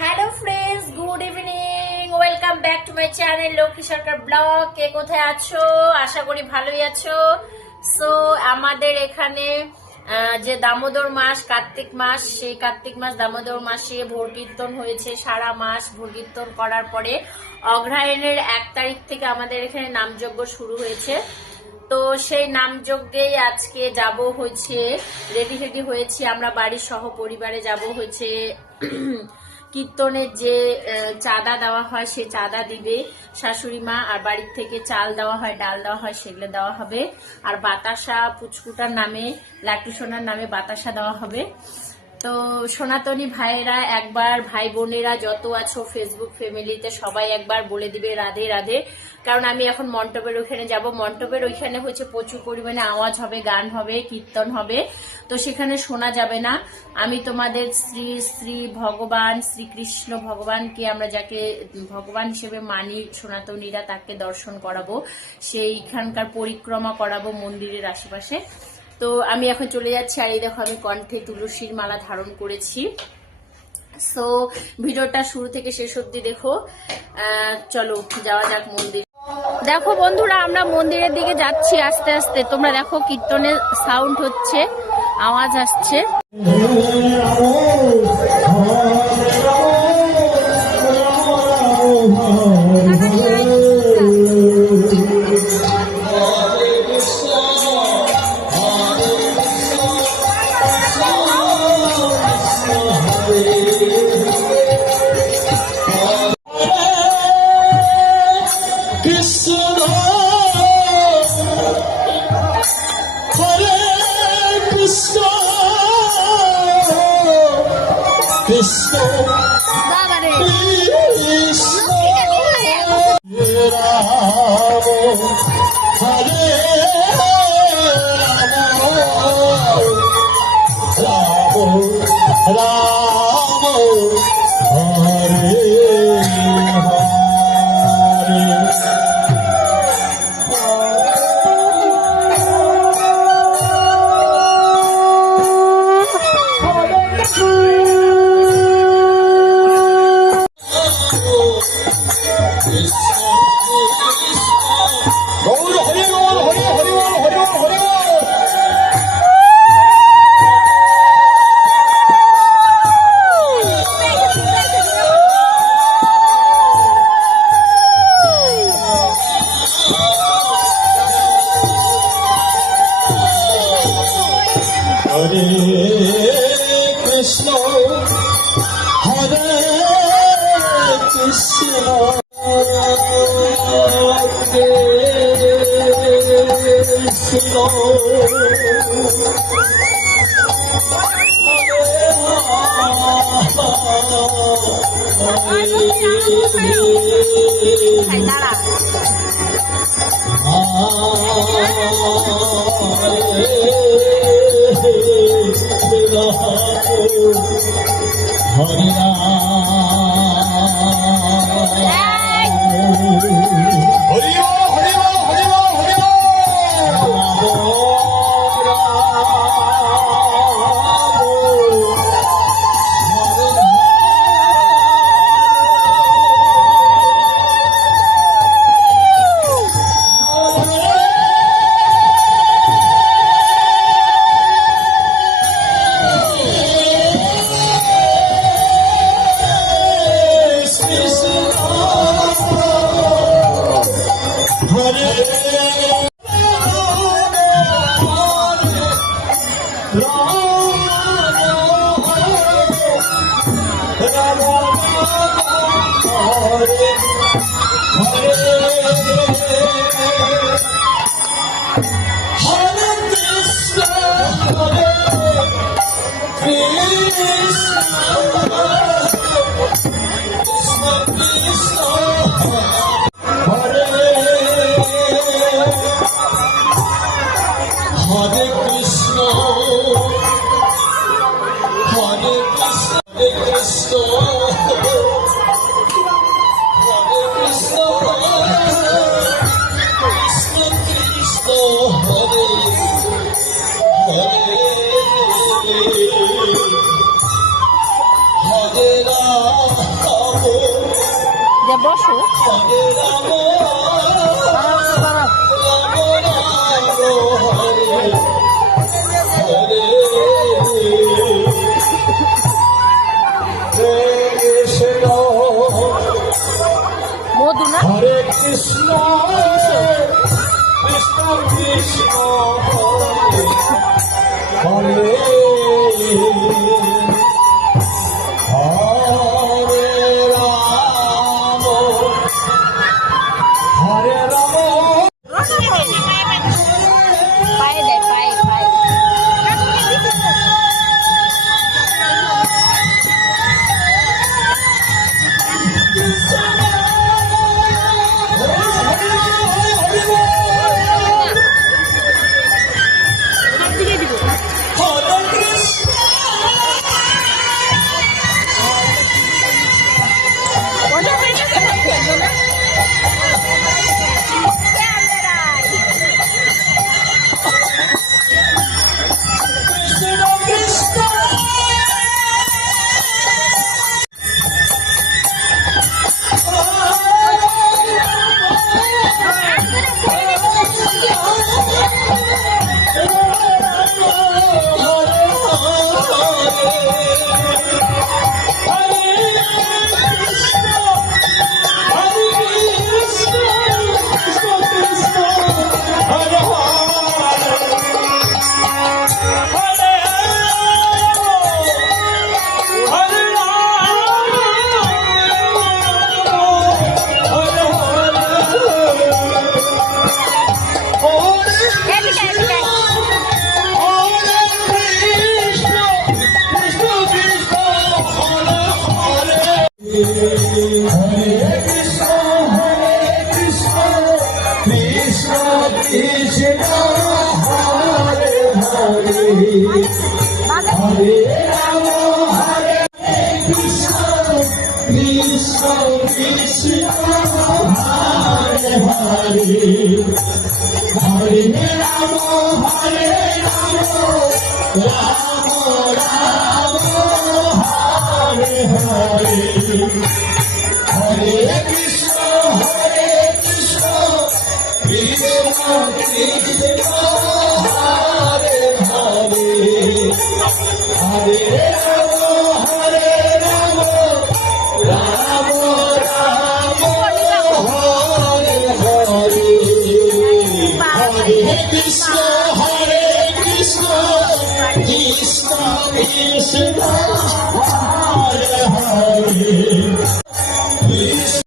Hello friends, good evening, welcome back to my channel Lakshmi Sarkar blog. কে কোথায় আছো? আশা করি ভালোই আছো। সো আমাদের এখানে যে দামোদর মাস, কার্তিক মাস, সেই কার্তিক মাস দামোদর মাসে ভোর কীর্তন হয়েছে। সারা মাস ভোর কীর্তন করার পরে অগ্রহায়ণের 1 তারিখ থেকে আমাদের এখানে নামযজ্ঞ শুরু হয়েছে। তো সেই নামযজ্ঞেই আজকে যাব হচ্ছে, রেডি হয়েছি আমরা বাড়ির সহ পরিবারে যাব হচ্ছে কীর্তনের যে চাঁদা দেওয়া হয় সে চাঁদা দিবে শাশুড়ি মা, আর বাড়ির থেকে চাল দেওয়া হয়, ডাল দেওয়া হয়, সেগুলো দেওয়া হবে। আর বাতাসা পুচকুটার নামে, লাট্টু সোনার নামে বাতাসা দেওয়া হবে। তো সনাতনী ভাইয়েরা একবার, ভাই বোনেরা যত আছো ফেসবুক ফ্যামিলিতে সবাই একবার বলে দিবে রাধে রাধে। কারণ আমি এখন মণ্ডপের ওইখানে যাব। মণ্ডপের ওইখানে হচ্ছে প্রচুর পরিমাণে আওয়াজ হবে, গান হবে, কীর্তন হবে, তো সেখানে শোনা যাবে না। আমি তোমাদের শ্রী শ্রী ভগবান শ্রীকৃষ্ণ ভগবানকে, আমরা যাকে ভগবান হিসেবে মানি সনাতনীরা, তাকে দর্শন করাবো, সেইখানকার পরিক্রমা করাবো মন্দিরের আশেপাশে। তো আমি এখন চলে যাচ্ছি। আর এই দেখো আমি কণ্ঠে তুলসীর মালা ধারণ করেছি। সো ভিডিওটা শুরু থেকে শেষ অবধি দেখো। চলো যাওয়া যাক মন্দির। দেখো বন্ধুরা, আমরা মন্দিরের দিকে যাচ্ছি আস্তে আস্তে। তোমরা দেখো কীর্তনের সাউন্ড হচ্ছে, আওয়াজ আসছে। যে বসো মধু না হরে কৃষ্ণ কৃষ্ণ কৃষ্ণ হরে হরে রাম হরে রাম পায়ে দেয় পায়ে পায়ে Krishna Krishna Hare Hare